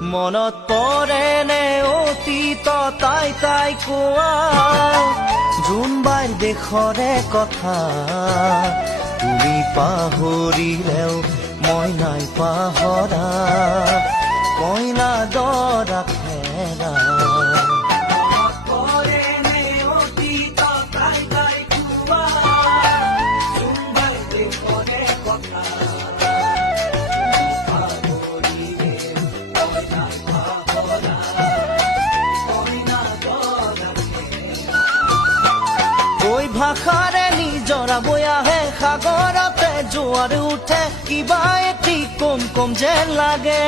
মনত পৰেনে অতীত তাই তাই কোৱা জোনবাইৰ দেশৰে কথা তুমি পাহৰিলেও মই নাই পাহৰা কইনা দৰা ফেৰা ভাষাৰে নিজৰা বৈ আহে সাগৰতে জোৱাৰ উঠে কিবা এটি কম কম যেন লাগে